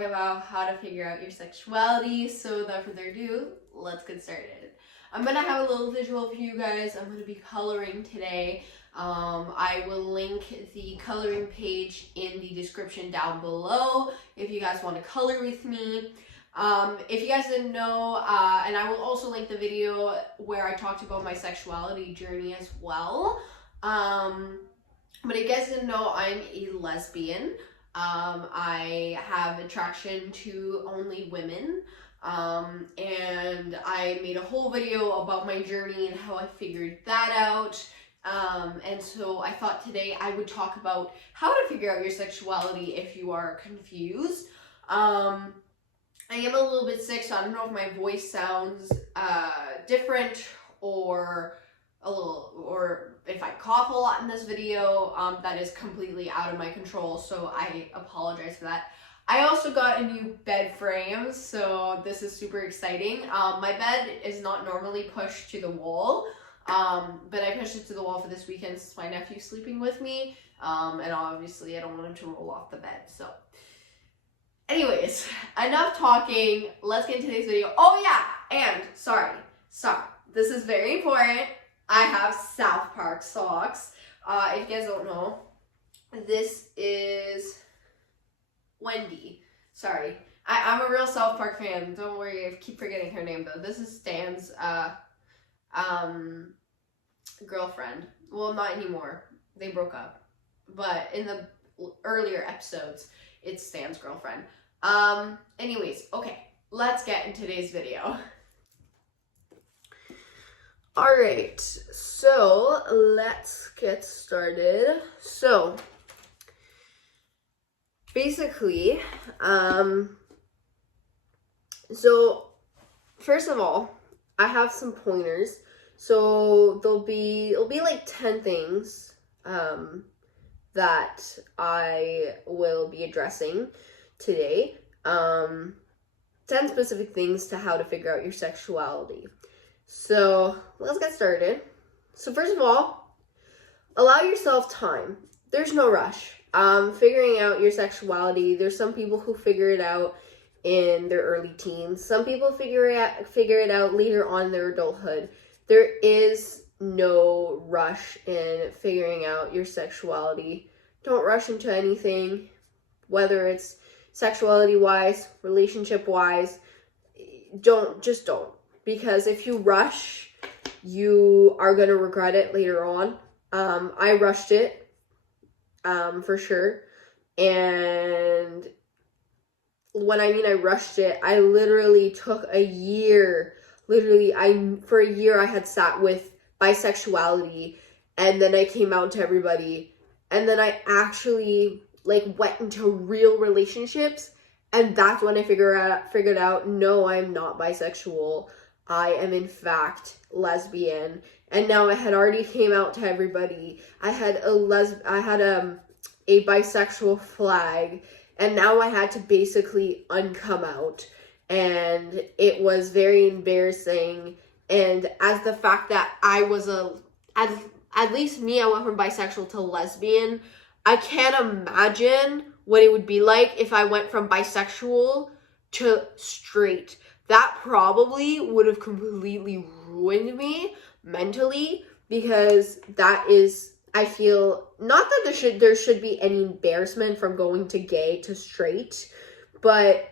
talk about how to figure out your sexuality. So without further ado, let's get started. I'm gonna have a little visual for you guys. I'm gonna be coloring today. I will link the coloring page in the description down below if you guys want to color with me. If you guys didn't know, and I will also link the video where I talked about my sexuality journey as well. But if you guys didn't know, I'm a lesbian. I have attraction to only women. And I made a whole video about my journey and how I figured that out. And so I thought today I would talk about how to figure out your sexuality if you are confused. I am a little bit sick, so I don't know if my voice sounds different or if I cough a lot in this video. That is completely out of my control, so I apologize for that. I also got a new bed frame, so this is super exciting. My bed is not normally pushed to the wall, but I pushed it to the wall for this weekend since my nephew's sleeping with me, and obviously I don't want him to roll off the bed, so. Anyways, enough talking, let's get into today's video. Oh yeah, and sorry, this is very important. I have South Park socks. If you guys don't know, this is Wendy. Sorry. I'm a real South Park fan. Don't worry, I keep forgetting her name though. This is Stan's girlfriend. Well, not anymore. They broke up. But in the earlier episodes, it's Stan's girlfriend. Anyways, okay, let's get into today's video. Alright, so let's get started. So basically, so first of all, I have some pointers. So it'll be like 10 things that I will be addressing today. 10 specific things to how to figure out your sexuality. So let's get started. So first of all, allow yourself time. There's no rush. Figuring out your sexuality, there's some people who figure it out in their early teens. Some people figure it out later on in their adulthood. There is no rush in figuring out your sexuality. Don't rush into anything, whether it's sexuality-wise, relationship-wise. Don't. Because if you rush, you are going to regret it later on. I rushed it, for sure. And when I mean I rushed it, I literally took a year. For a year I had sat with bisexuality, and then I came out to everybody, and then I actually went into real relationships, and that's when I figured out no, I'm not bisexual. I am in fact lesbian. And now I had already came out to everybody. I had a bisexual flag, and now I had to basically uncome out. And it was very embarrassing. And as the fact that I was at least me, I went from bisexual to lesbian. I can't imagine what it would be like if I went from bisexual to straight. That probably would have completely ruined me mentally, because that is, I feel, not that there should be any embarrassment from going to gay to straight, but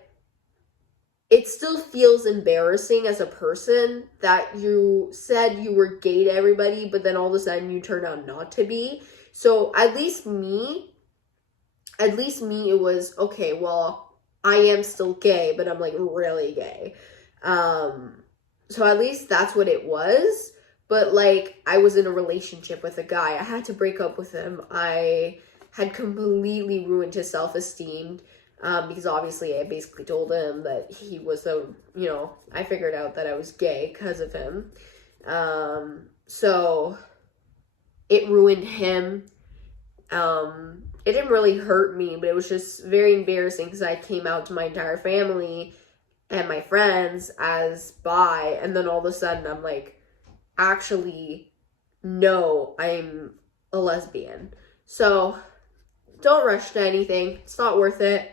it still feels embarrassing as a person that you said you were gay to everybody, but then all of a sudden you turned out not to be. So at least me, it was, okay, well, I am still gay, but I'm really gay. So at least that's what it was. But I was in a relationship with a guy. I had to break up with him. I had completely ruined his self-esteem, because obviously I basically told him that he was I figured out that I was gay because of him. So it ruined him. It didn't really hurt me, but it was just very embarrassing because I came out to my entire family and my friends as bi, and then all of a sudden I'm actually, no, I'm a lesbian. So don't rush to anything. It's not worth it.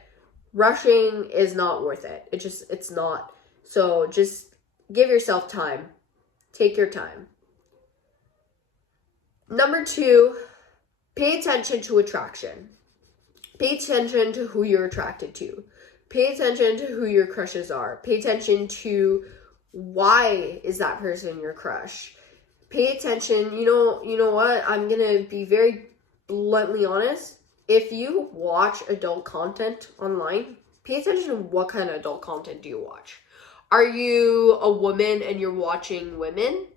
rushing is not worth it. It's not. So just give yourself time. Take your time. Number 2, pay attention to attraction. Pay attention to who you're attracted to. Pay attention to who your crushes are. Pay attention to why is that person your crush. Pay attention. You know what? I'm going to be very bluntly honest. If you watch adult content online, pay attention to what kind of adult content do you watch. Are you a woman and you're watching women?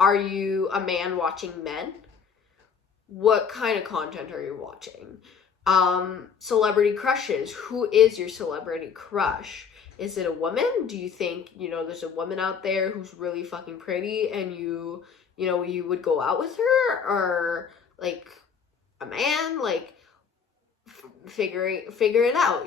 Are you a man watching men? What kind of content are you watching? Celebrity crushes. Who is your celebrity crush? Is it a woman? Do you think, there's a woman out there who's really fucking pretty and you would go out with her? Or like a man? Like figure it out,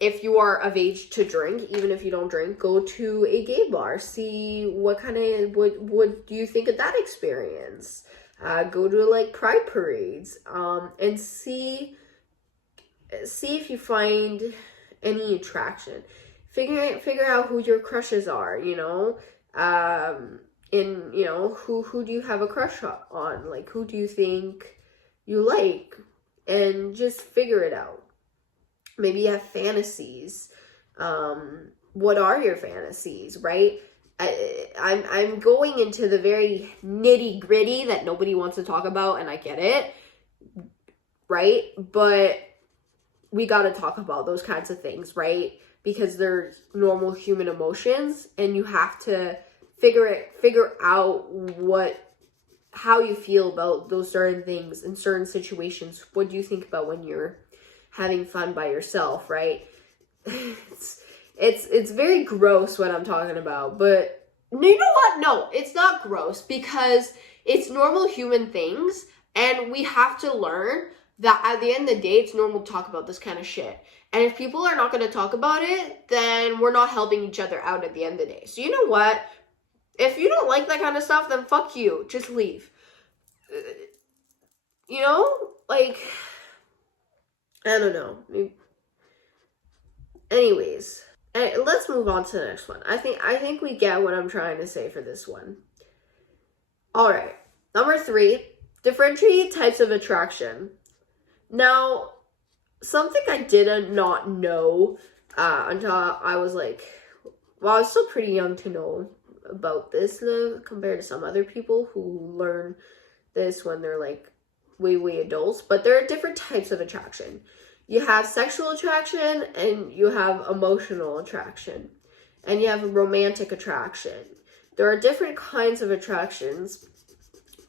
if you are of age to drink, even if you don't drink, go to a gay bar, see what do you think of that experience. Go to like pride parades, and see if you find any attraction. Figure out who your crushes are, and who do you have a crush on? Like, who do you think you like? And just figure it out. Maybe you have fantasies. What are your fantasies, right? I'm going into the very nitty gritty that nobody wants to talk about, and I get it, right? But we got to talk about those kinds of things, right? Because they're normal human emotions, and you have to figure out how you feel about those certain things in certain situations. What do you think about when you're having fun by yourself, right? It's very gross what I'm talking about, but you know what? No, it's not gross because it's normal human things, and we have to learn that at the end of the day, it's normal to talk about this kind of shit. And if people are not going to talk about it, then we're not helping each other out at the end of the day. So you know what? If you don't like that kind of stuff, then fuck you. Just leave. Like, I don't know. Anyways, let's move on to the next one. I think we get what I'm trying to say for this one. All right. Number 3, differentiate types of attraction. Now, something I did not know until I was I was still pretty young to know about this compared to some other people who learn this when they're like way adults. But there are different types of attraction. You have sexual attraction, and you have emotional attraction, and you have romantic attraction. There are different kinds of attractions,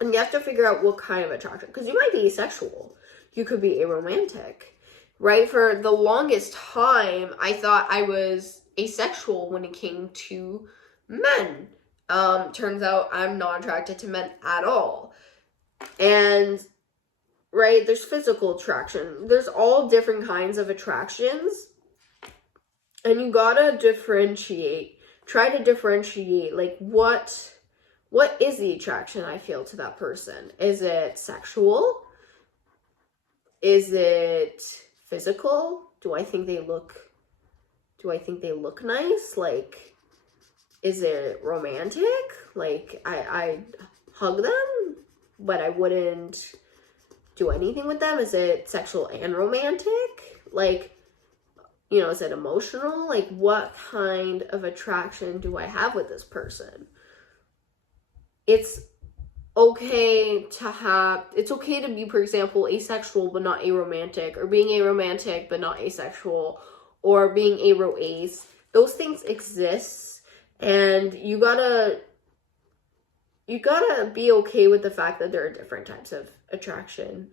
and you have to figure out what kind of attraction, because you might be asexual. You could be aromantic, right? For the longest time, I thought I was asexual when it came to men. Turns out I'm not attracted to men at all. And right, there's physical attraction. There's all different kinds of attractions. And you gotta differentiate. Try to differentiate, like, what is the attraction I feel to that person? Is it sexual? Is it physical? Do I think they look nice? Like, is it romantic? Like, I hug them, but I wouldn't do anything with them. Is it sexual and romantic? Like, is it emotional? Like, what kind of attraction do I have with this person? It's okay to be, for example, asexual but not aromantic, or being aromantic but not asexual, or being aro-ace. Those things exist, and you gotta be okay with the fact that there are different types of attraction.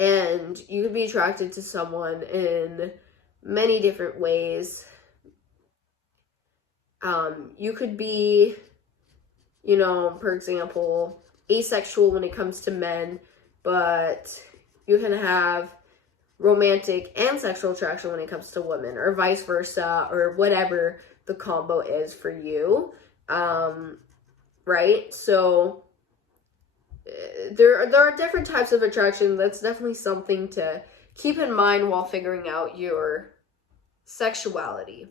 And you could be attracted to someone in many different ways. You could be, for example, asexual when it comes to men, but you can have romantic and sexual attraction when it comes to women, or vice versa, or whatever the combo is for you. Right? So there are different types of attraction. That's definitely something to keep in mind while figuring out your sexuality.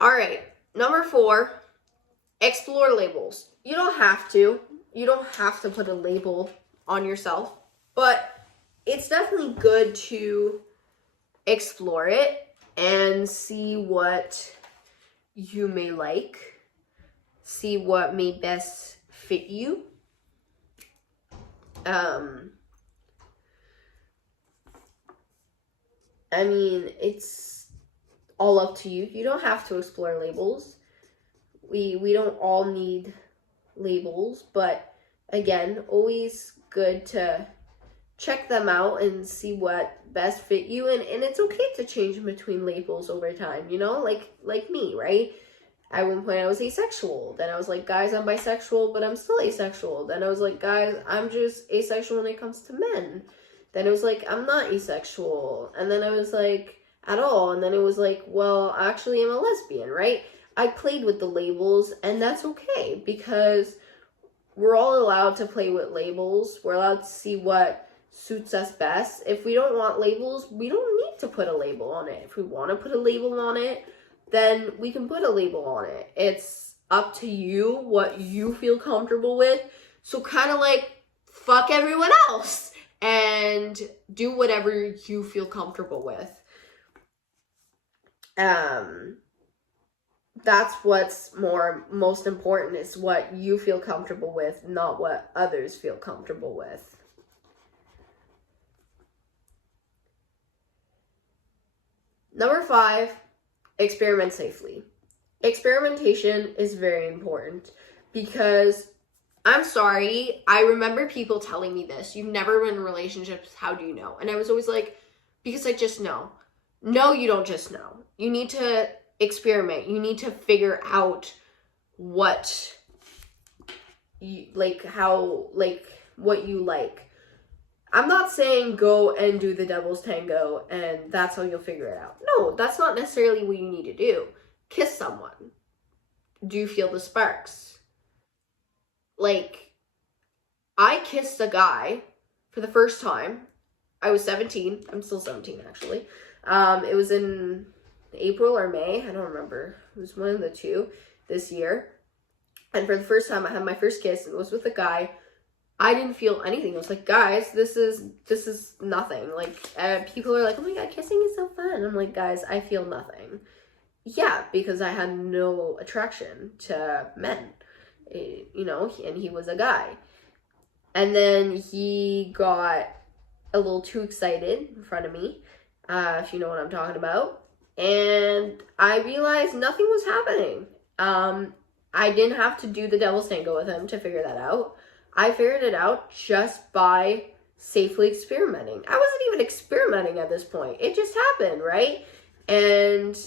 All right, number 4, explore labels. You don't have to. You don't have to put a label on yourself, but it's definitely good to explore it and see what you may like, see what may best fit you. I mean, it's all up to you. You don't have to explore labels. We don't all need labels, but again, always good to check them out and see what best fit you, and it's okay to change between labels over time, you know, like me, right? At one point I was asexual, then I was like, guys, I'm bisexual, but I'm still asexual. Then I was like, guys, I'm just asexual when it comes to men. Then it was like, I'm not asexual. And then I was like, at all. And then it was like, well, actually I'm a lesbian, right? I played with the labels, and that's okay, because we're all allowed to play with labels. We're allowed to see what suits us best. If we don't want labels, we don't need to put a label on it. If we want to put a label on it, then we can put a label on it. It's up to you what you feel comfortable with. So kind of like fuck everyone else and do whatever you feel comfortable with. That's what's most important, is what you feel comfortable with, not what others feel comfortable with. Number 5, experiment safely. Experimentation is very important, because I'm sorry, I remember people telling me this, you've never been in relationships, how do you know? And I was always like, because I just know. No, you don't just know. You need to experiment. You need to figure out what you like, what you like. I'm not saying go and do the devil's tango and that's how you'll figure it out. No, that's not necessarily what you need to do. Kiss someone. Do you feel the sparks? Like, I kissed a guy for the first time. I was 17. I'm still 17, actually. It was in April or May. I don't remember. It was one of the two this year. And for the first time, I had my first kiss. It was with a guy. I didn't feel anything. I was like, guys, this is nothing. Like, people are like, oh my God, kissing is so fun. I'm like, guys, I feel nothing. Yeah, because I had no attraction to men, you know, and he was a guy. And then he got a little too excited in front of me, if you know what I'm talking about. And I realized nothing was happening. I didn't have to do the devil's tango with him to figure that out. I figured it out just by safely experimenting. I wasn't even experimenting at this point. It just happened, right? And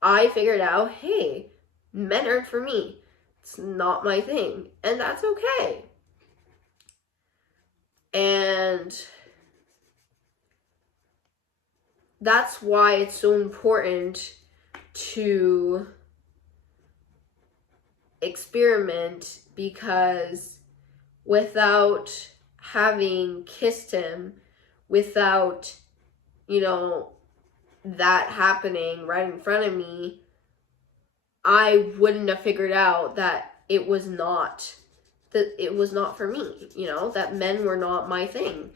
I figured out, hey, men aren't for me. It's not my thing. And that's okay. And that's why it's so important to experiment, because without having kissed him, without, you know, that happening right in front of me, I wouldn't have figured out that it was not for me, you know, that men were not my thing.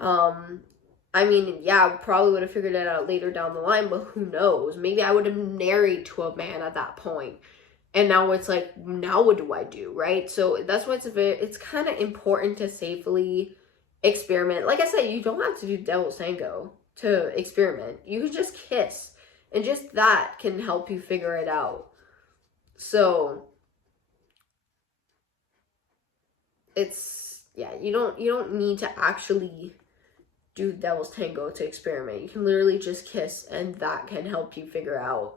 I mean, yeah, I probably would have figured it out later down the line, but who knows? Maybe I would have married to a man at that point. And now it's like, now what do I do, right? So that's why it's kind of important to safely experiment. Like I said, you don't have to do devil's tango to experiment. You can just kiss, and just that can help you figure it out. So it's, yeah, you don't need to actually do devil's tango to experiment. You can literally just kiss, and that can help you figure out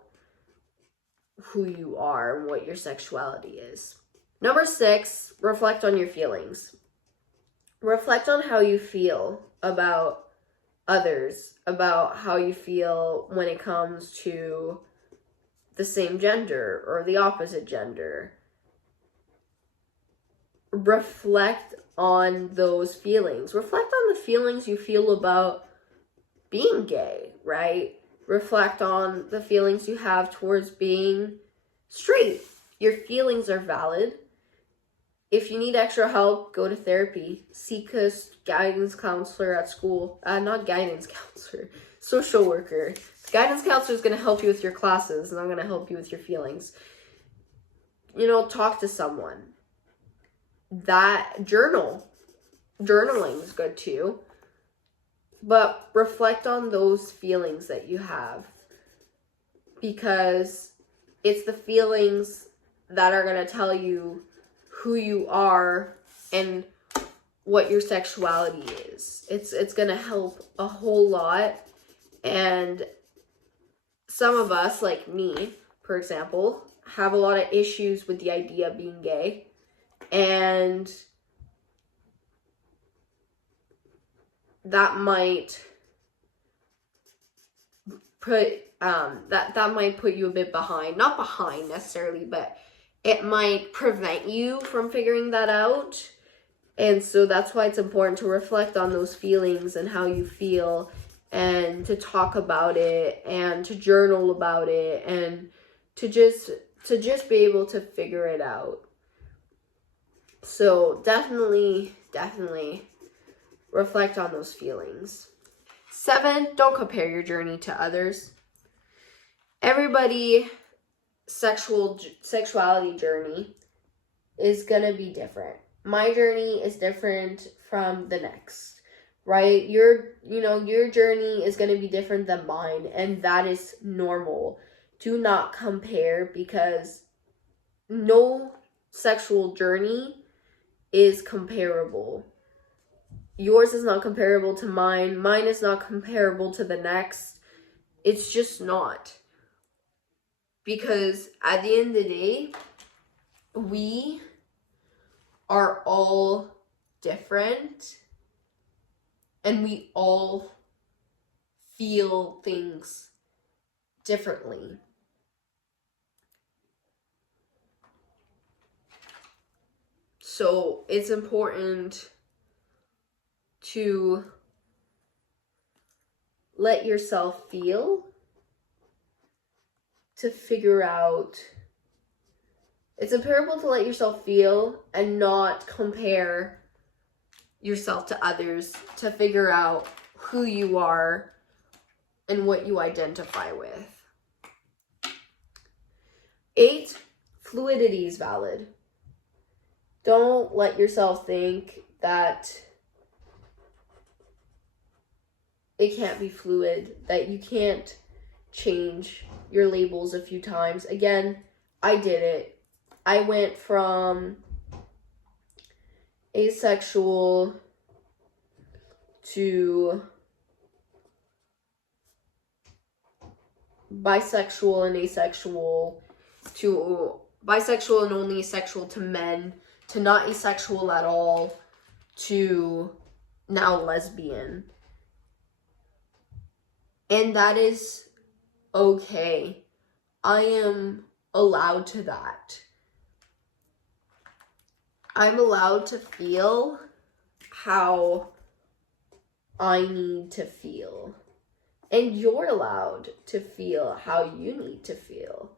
who you are and what your sexuality is. Number 6, reflect on your feelings. Reflect on how you feel about others, about how you feel when it comes to the same gender or the opposite gender. reflect on those feelings. Reflect on the feelings you feel about being gay, right? Reflect on the feelings you have towards being straight. Your feelings are valid. If you need extra help, go to therapy. Seek a guidance counselor at school. Not guidance counselor, social worker. The guidance counselor is going to help you with your classes, not going to help you with your feelings. Talk to someone. Journaling is good too. But reflect on those feelings that you have, because it's the feelings that are going to tell you who you are and what your sexuality is. It's going to help a whole lot. And some of us, like me, for example, have a lot of issues with the idea of being gay. And that might put that might put you a bit behind. Not behind necessarily, but it might prevent you from figuring that out. And so that's why it's important to reflect on those feelings and how you feel, and to talk about it, and to journal about it, and to just be able to figure it out. So definitely reflect on those feelings. 7, don't compare your journey to others. Everybody's sexuality journey is gonna be different. My journey is different from the next, right? Your journey is gonna be different than mine, and that is normal. Do not compare, because no sexual journey is comparable. Yours is not comparable to mine. Mine is not comparable to the next. It's just not. Because at the end of the day, we are all different, and we all feel things differently. So it's important to let yourself feel, to figure out. It's imperative to let yourself feel and not compare yourself to others, to figure out who you are and what you identify with. 8, fluidity is valid. Don't let yourself think that it can't be fluid, that you can't change your labels a few times. Again, I did it. I went from asexual to bisexual and asexual, to bisexual and only asexual to men, to not asexual at all, to now lesbian. And that is okay. I am allowed to that. I'm allowed to feel how I need to feel. And you're allowed to feel how you need to feel.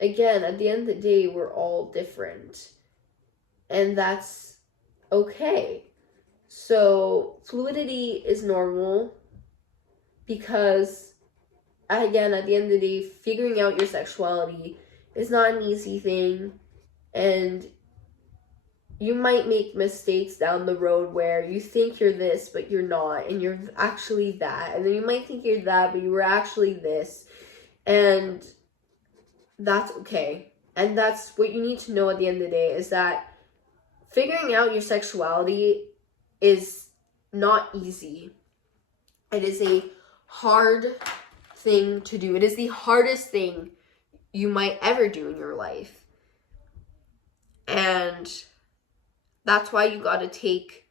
Again, at the end of the day, we're all different. And that's okay. So fluidity is normal, because, again, at the end of the day, figuring out your sexuality is not an easy thing. And you might make mistakes down the road where you think you're this, but you're not, and you're actually that. And then you might think you're that, but you were actually this. And that's okay. And that's what you need to know at the end of the day, is that figuring out your sexuality is not easy. It is a hard thing to do. It is the hardest thing you might ever do in your life. And that's why you gotta take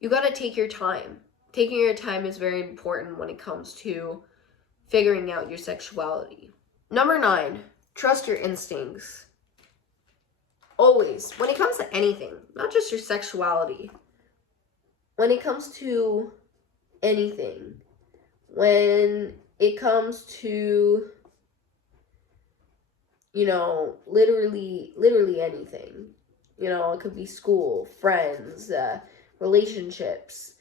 your time. Taking your time is very important when it comes to figuring out your sexuality. Number 9, trust your instincts. always, when it comes to anything, not just your sexuality, when it comes to anything, when it comes to, you know, literally anything, you know, it could be school, friends, relationships,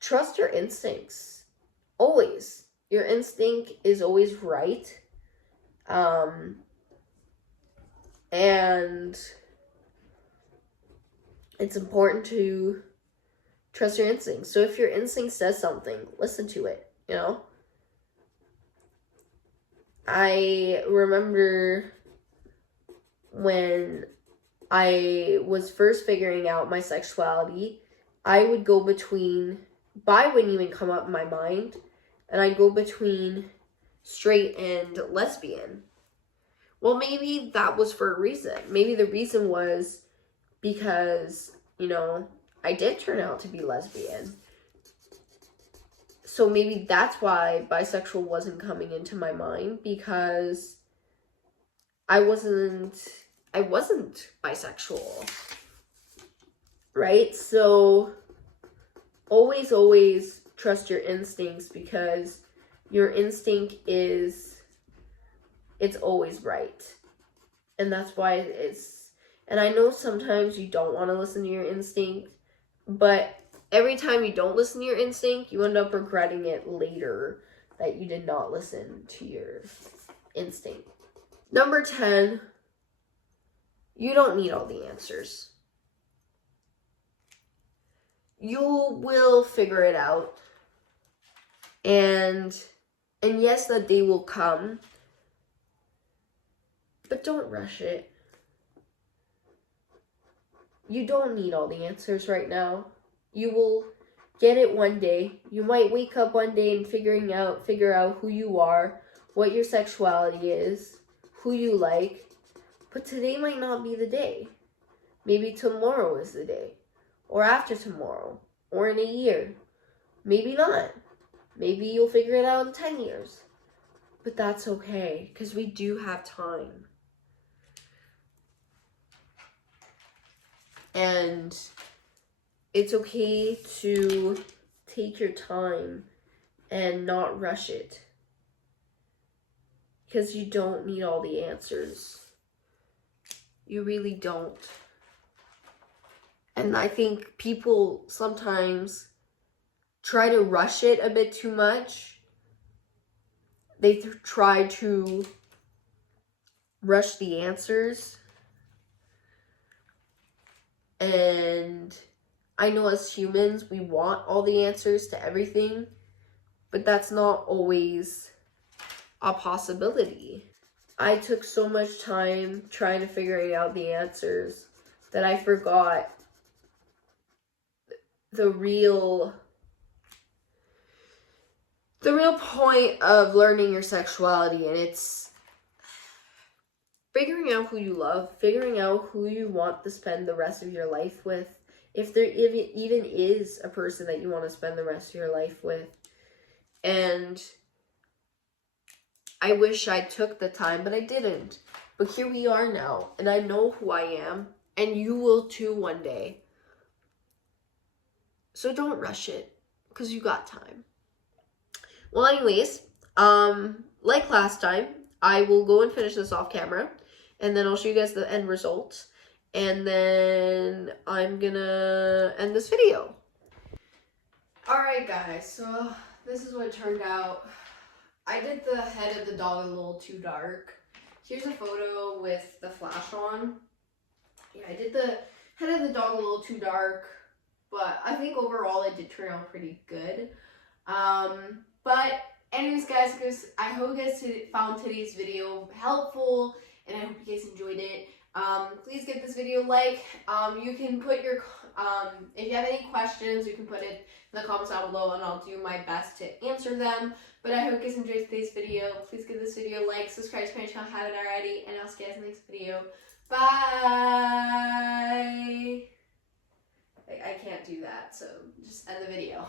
trust your instincts. Always. Your instinct is always right. And it's important to trust your instincts. So if your instinct says something, listen to it, you know? I remember when I was first figuring out my sexuality, I would go between, bi wouldn't even come up in my mind, and I'd go between straight and lesbian. Well, maybe that was for a reason. Maybe the reason was because, you know, I did turn out to be lesbian. So maybe that's why bisexual wasn't coming into my mind, because I wasn't bisexual. Right? So always trust your instincts, because your instinct it's always right. And that's why and I know sometimes you don't want to listen to your instinct, but every time you don't listen to your instinct, you end up regretting it later that you did not listen to your instinct. Number 10, you don't need all the answers. You will figure it out. And yes, that day will come, but don't rush it. You don't need all the answers right now. You will get it one day. You might wake up one day and figure out who you are, what your sexuality is, who you like. But today might not be the day. Maybe tomorrow is the day, or after tomorrow, or in a year. Maybe not. Maybe you'll figure it out in 10 years. But that's okay, because we do have time. And it's okay to take your time and not rush it, because you don't need all the answers. You really don't. And I think people sometimes try to rush it a bit too much. They try to rush the answers. And I know as humans, we want all the answers to everything, but that's not always a possibility. I took so much time trying to figure out the answers that I forgot the real point of learning your sexuality, and it's figuring out who you love, figuring out who you want to spend the rest of your life with, if there even is a person that you want to spend the rest of your life with. And I wish I took the time, but I didn't. But here we are now, and I know who I am, and you will too one day. So don't rush it, because you got time. Well, anyways, like last time, I will go and finish this off camera, and then I'll show you guys the end result, and then I'm gonna end this video. Alright guys, so this is what it turned out. I did the head of the dog a little too dark. Here's a photo with the flash on. Yeah, I did the head of the dog a little too dark, but I think overall it did turn out pretty good. But anyways guys, I hope you guys found today's video helpful, and I hope you guys enjoyed it. Please give this video a like. You can put your, if you have any questions, you can put it in the comments down below, and I'll do my best to answer them. But I hope you guys enjoyed today's video. Please give this video a like, subscribe to my channel if you haven't already, and I'll see you guys in the next video. Bye! I can't do that, so just end the video.